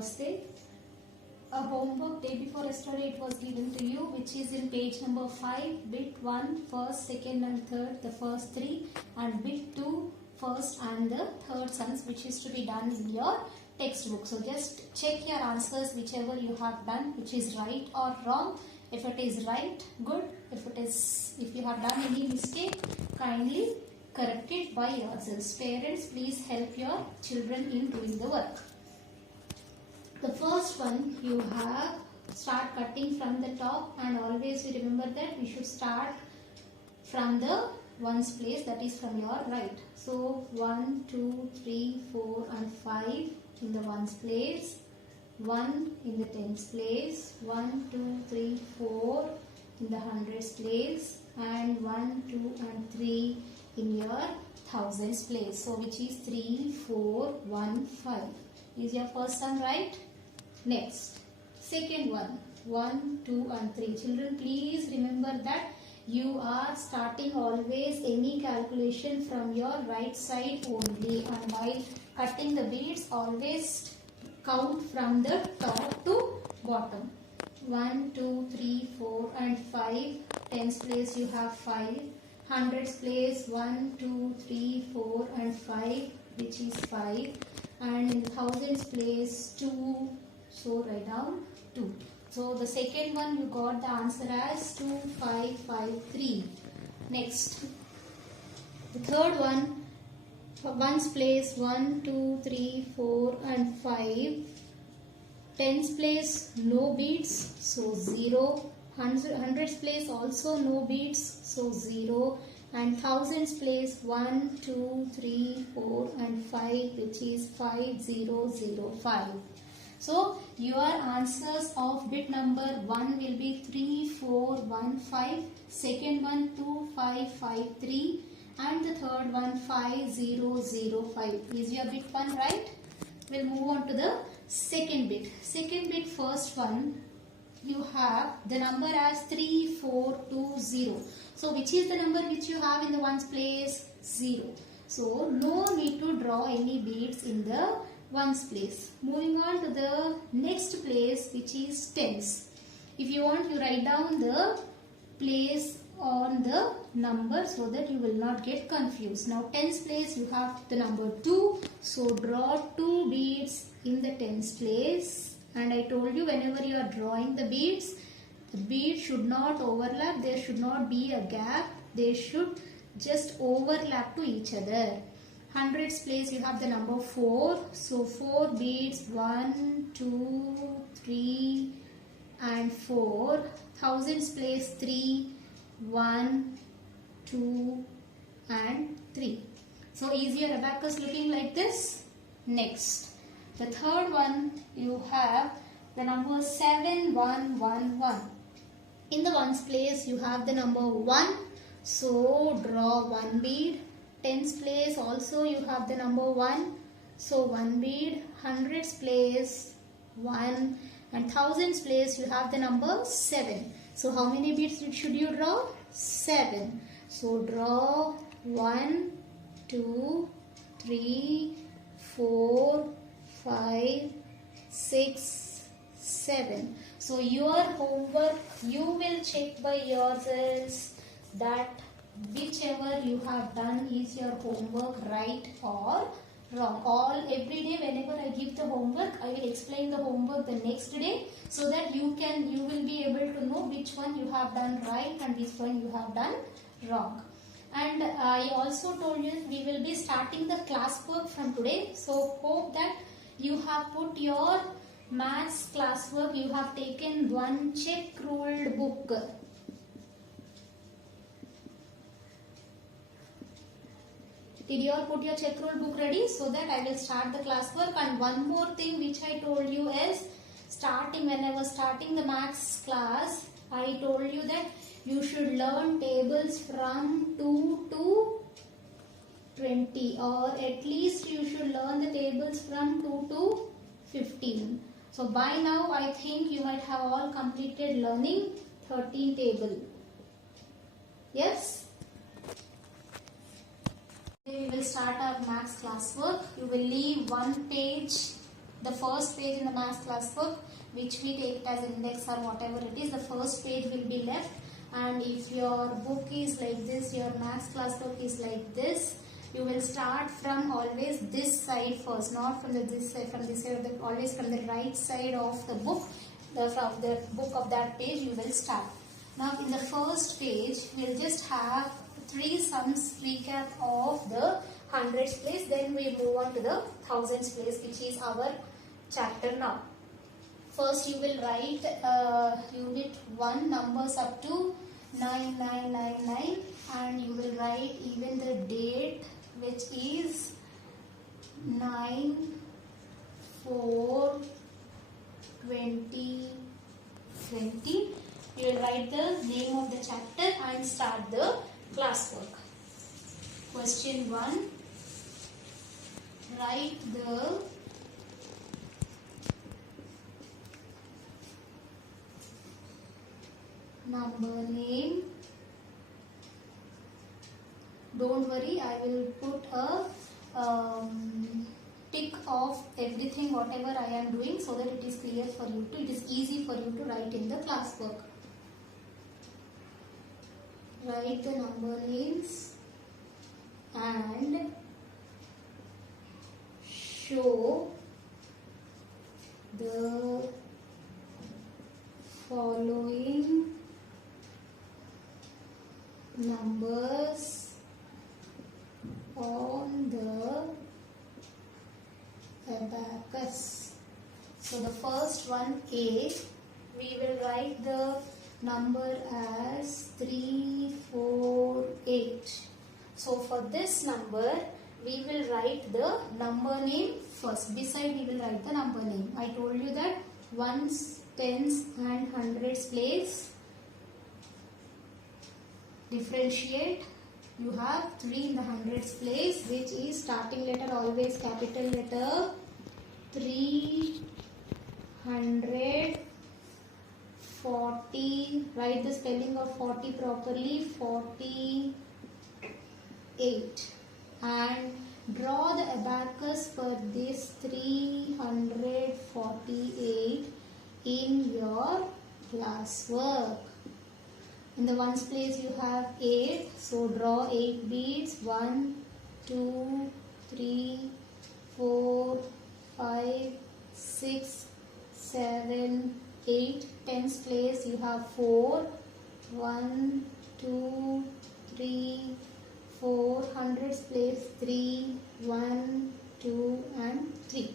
first day. A homework day before yesterday it was given to you, which is in page number 5, bit 1, first, second and third, the first 3, and bit 2, first and the third sums, which is to be done in your textbook. So just check your answers, whichever you have done, which is right or wrong. If it is right, good. If you have done any mistake, kindly correct it by yourselves. Parents, please help your children in doing the work. The first one, you have start cutting from the top, and always we remember that we should start from the ones place, that is from your right. So 1, 2, 3, 4 and 5 in the ones place, 1 in the tens place, 1, 2, 3, 4 in the hundreds place, and 1, 2 and 3 in your thousands place. So which is 3, 4, 1, 5. Is your first sum right? Next, second one, 1, 2 and 3. Children, please remember that you are starting always any calculation from your right side only, and while cutting the beads always count from the top to bottom. 1, 2, 3, 4 and 5. Tens place you have 5. Hundreds place 1, 2, 3, 4 and 5, which is 5. And in thousands place 2. So write down 2. So the second one you got the answer as 2553. Next, the third one, ones place 1, 2, 3, 4 and 5. Tens place no beads, so 0. Hundreds place also no beads, so 0. And thousands place 1, 2, 3, 4 and 5, which is 5005. So your answers of bit number 1 will be 3415, second one 2553 and the third one 5005. Is your bit 1 right? We'll move on to the second bit. Second bit, first one, you have the number as 3420. So which is the number which you have in the ones place? 0. So no need to draw any beads in the ones place. Moving on to the next place, which is tens. If you want, you write down the place on the number so that you will not get confused. Now tens place you have the number 2. So draw 2 beads in the tens place. And I told you, whenever you are drawing the beads should not overlap. There should not be a gap. They should just overlap to each other. Hundreds place you have the number 4. So 4 beads, 1, 2, 3 and 4. Thousands place 3, 1, 2 and 3. So is your abacus looking like this? Next, the third one, you have the number 7111. In the ones place you have the number 1. So draw 1 bead. Tens place also you have the number 1. So 1 bead. Hundreds place 1. And thousands place you have the number 7. So how many beads should you draw? 7. So draw 1, 2, 3, 4, 5, 6, 7. So your homework, you will check by yourselves that whichever you have done is your homework right or wrong. Every day whenever I give the homework, I will explain the homework the next day, so that you will be able to know which one you have done right and which one you have done wrong. And I also told you we will be starting the classwork from today. So hope that you have put your maths classwork, you have taken one check ruled book. Did you all put your check rule book ready, so that I will start the classwork? And one more thing which I told you is, when I was starting the maths class, I told you that you should learn tables from 2 to 20, or at least you should learn the tables from 2 to 15. So by now I think you might have all completed learning 13 table. Yes? We will start our maths classwork. You will leave one page the first page in the math class book, which we take it as index or whatever it is, the first page will be left. And if your book is like this, your math class book is like this, you will start from always this side first, not from this side, always from the right side of the book, from the book of that page you will start. Now in the first page, we will just have 3 sums recap of the hundreds place, then we move on to the thousands place, which is our chapter now. First you will write unit 1 numbers up to 9999, and you will write even the date, which is 9/4/2020. You will write the name of the chapter and start the classwork. Question 1. Write the number name. Don't worry, I will put a tick of everything whatever I am doing, so that it is clear for you to, it is easy for you to write in the classwork. Write the number names and show the following numbers on the abacus. So the first one, A, we will write the number as 348. So for this number, we will write the number name first. Beside we will write the number name. I told you that ones, tens and hundreds place. Differentiate. You have 3 in the hundreds place, which is starting letter always capital letter. 340. Write the spelling of 40 properly. 48. And draw the abacus for this 348 in your classwork. In the ones place you have 8, so draw 8 beads. 1, 2, 3, 4, 5, 6, 7, 8. Tens place you have 4. 1, 2, 3, 4. Hundreds place 3, 1, 2 and 3.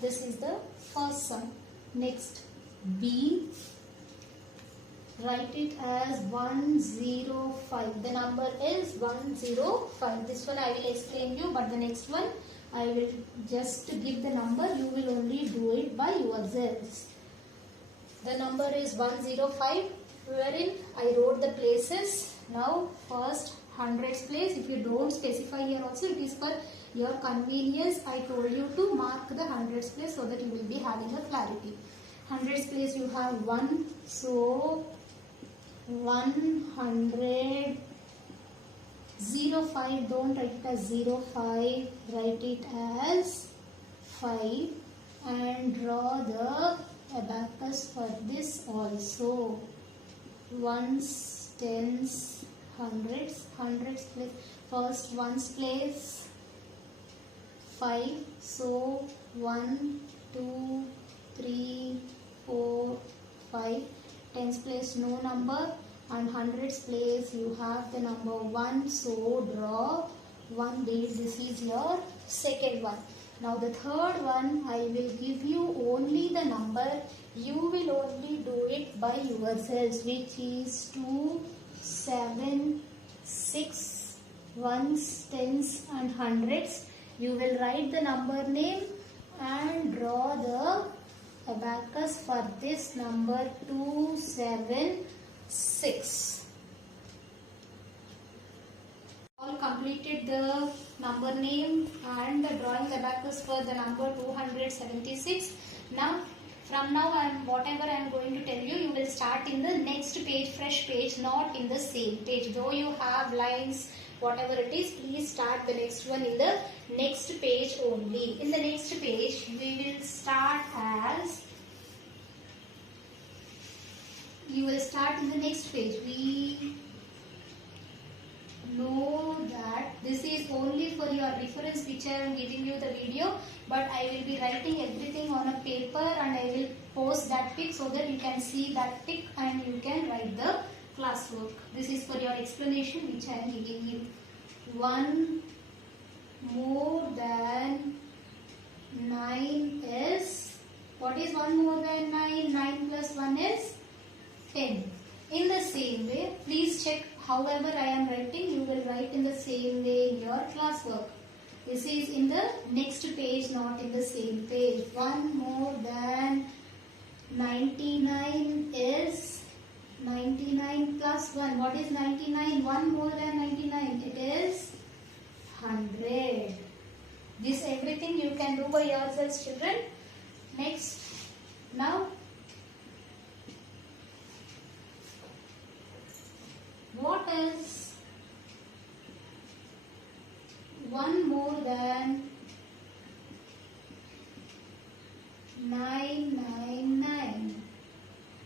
This is the first sum. Next, B. Write it as 105. The number is 105. This one I will explain you, but the next one I will just give the number. You will only do it by yourselves. The number is 105, wherein I wrote the places. Now first hundreds place. If you don't specify here also, it is for your convenience. I told you to mark the hundreds place so that you will be having a clarity. Hundreds place you have 1, so 100. 05, don't write it as 05, write it as 5 and draw the abacus for this also. Ones, tens, hundreds. Hundreds place, first ones place 5, so 1, 2, 3, 4, 5. Tens place no number, and hundreds place you have the number 1, so draw 1 bead. This is your second one. Now the third one, I will give you only the number. You will only do it by yourselves, which is 2, 7, 6, ones, tens and hundreds. You will write the number name and draw the abacus for this number 276. All completed the number name and the drawing abacus for the number 276. Now from now on, whatever I am going to tell you, you will start in the next page, fresh page, not in the same page. Though you have lines, whatever it is, please start the next one in the next page only. In the next page, we will start as, you will start in the next page. We know that this is only for your reference which I am giving you the video, but I will be writing everything on a paper and I will post that pic so that you can see that pic and you can write the classwork. This is for your explanation which I am giving you. 1 more than 9 is, what is 1 more than 9? 9 plus 1 is 10. In the same way, please check however I am writing, you will write in the same way in your classwork. This is in the next page, not in the same page. 1 more than 99 is 99 plus 1. What is 99? 1 more than 99. It is 100. This everything you can do by yourselves, children. Next. Now, what is 1 more than 999?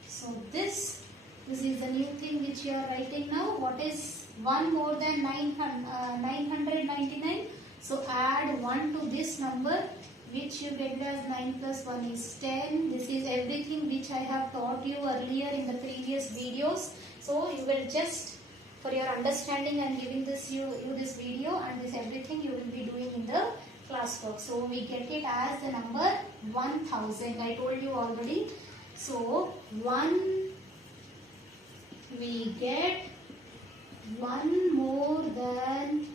So this is the new thing which you are writing now. What is 1 more than 999? So add 1 to this number, which you get as 9 plus 1 is 10. This is everything which I have taught you earlier in the previous videos. So you will just, for your understanding, I am giving this you this video, and this everything you will be doing in the classwork. So we get it as the number 1000. I told you already. So 1, we get 1 more than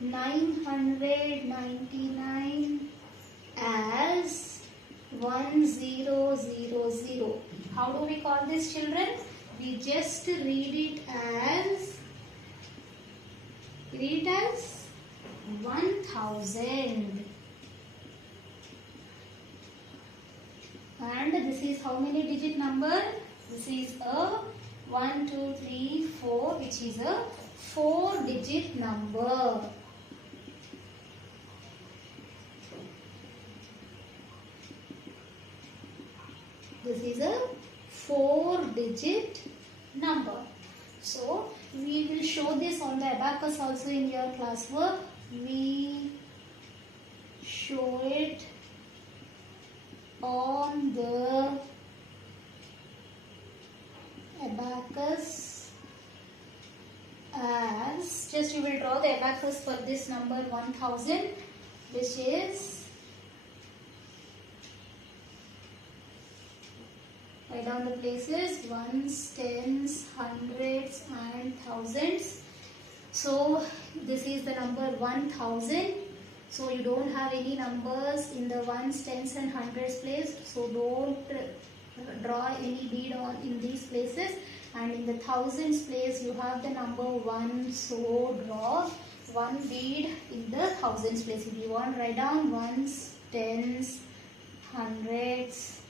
999 as 1000. How do we call this, children? We just read it as 1000. And this is how many digit number? This is a 1, 2, 3, 4, which is a 4-digit number. This is a 4-digit number. So we will show this on the abacus also in your classwork. We show it on the abacus as, just you will draw the abacus for this number 1000, which is, write down the places, ones, tens, hundreds and thousands. So this is the number 1000. So you don't have any numbers in the ones, tens and hundreds place. So don't draw any bead on in these places. And in the thousands place you have the number 1. So draw 1 bead in the thousands place. If you want, write down ones, tens, hundreds,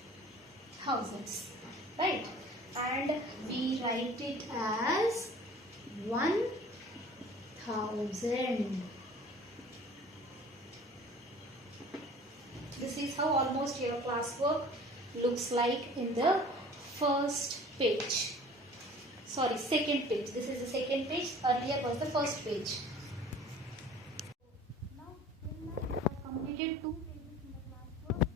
thousands. Right? And we write it as 1000. This is how almost your classwork looks like in the first page. Sorry, second page. This is the second page. Earlier was the first page. Now, we have completed 2 pages in the classwork.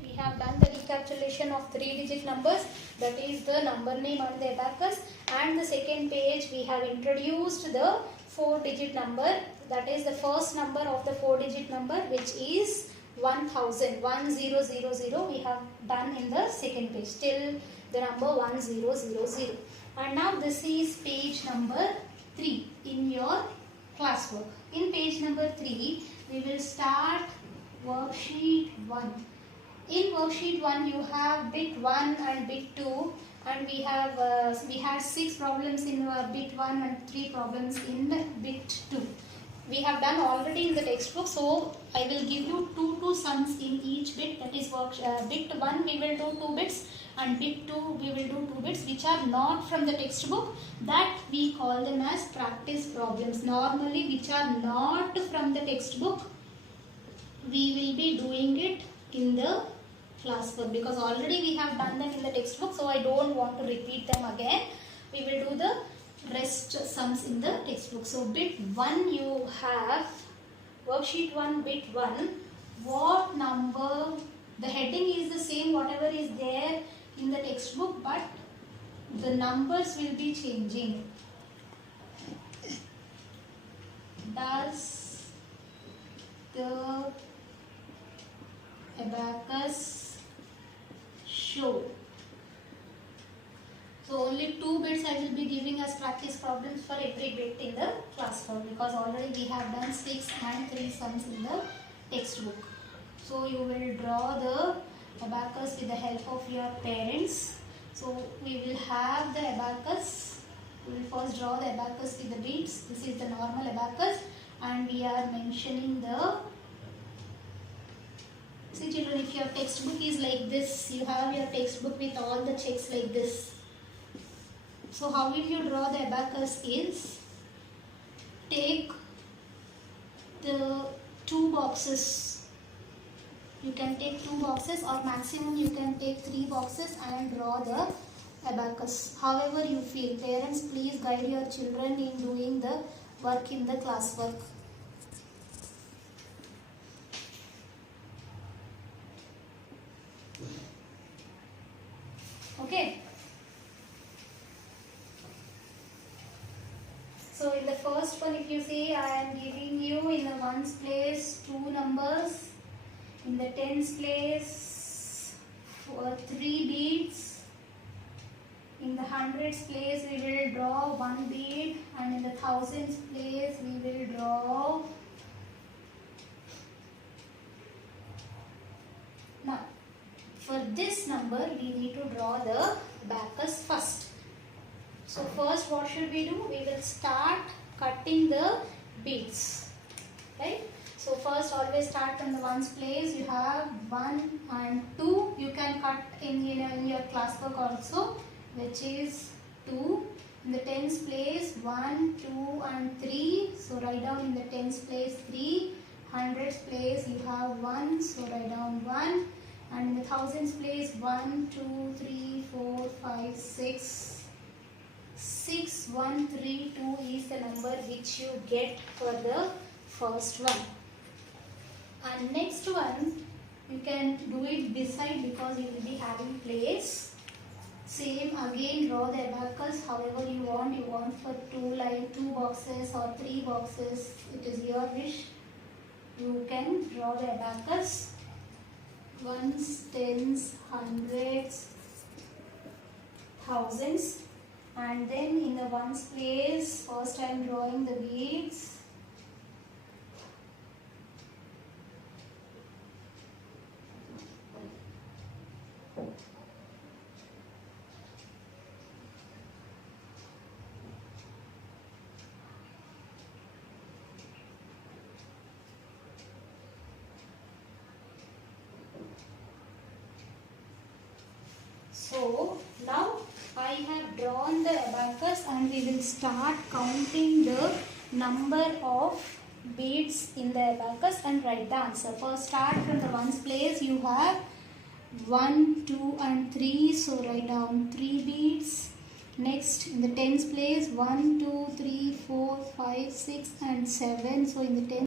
We have done the recapitulation of 3-digit numbers. That is the number name on the abacus. And the second page, we have introduced the 4-digit number. That is the first number of the 4-digit number, which is 1000. 1000 we have done in the second page till the number 1000. And now this is page number 3 in your classwork. In page number 3, we will start worksheet 1. In worksheet 1, you have bit 1 and bit 2, and we had 6 problems in bit 1 and 3 problems in bit 2. We have done already in the textbook, so I will give you 2 sums in each bit. That is bit 1 we will do 2 bits, and bit 2 we will do 2 bits which are not from the textbook, that we call them as practice problems. Normally which are not from the textbook, we will be doing it in the classwork, because already we have done them in the textbook, so I don't want to repeat them again. We will do the rest sums in the textbook. So bit 1 you have worksheet 1 bit 1. What number? The heading is the same whatever is there in the textbook, but the numbers will be changing. Does the abacus show? So only 2 bits I will be giving as practice problems for every bit in the classwork, because already we have done 6 and 3 sums in the textbook. So you will draw the abacus with the help of your parents. So we will have the abacus. We will first draw the abacus with the beads. This is the normal abacus, and we are mentioning the. See children, if your textbook is like this, you have your textbook with all the checks like this. So how will you draw the abacus is, take the 2 boxes. You can take 2 boxes, or maximum you can take 3 boxes and draw the abacus. However you feel. Parents, please guide your children in doing the work in the classwork. Okay. So in the first one, if you see, I am giving you in the ones place 2 numbers. In the tens place, 3 beads. In the hundreds place, we will draw 1 bead, and in the thousands place, we will draw. Now, for this number, we need to draw the abacus first. So first, what should we do? We will start cutting the beads, right? So first always start from the ones place. You have 1 and 2. You can cut in your classwork also, which is 2. In the tens place 1, 2 and 3. So write down in the tens place 3. Hundreds place you have 1. So write down 1. And in the thousands place 1, 2, 3, 4, 5, 6. 6, 1, 3, 2 is the number which you get for the first one. And next one, you can do it beside, because you will be having place. Same again, draw the abacus however you want. You want for 2 boxes or 3 boxes. It is your wish. You can draw the abacus. Ones, tens, hundreds, thousands. And then in the ones place, first I am drawing the beads. So now I have drawn the abacus, and we will start counting the number of beads in the abacus and write the answer. First start from the ones place. You have 1, 2 and 3. So write down 3 beads. Next in the tens place 1, 2, 3, 4, 5, 6 and 7. So in the tens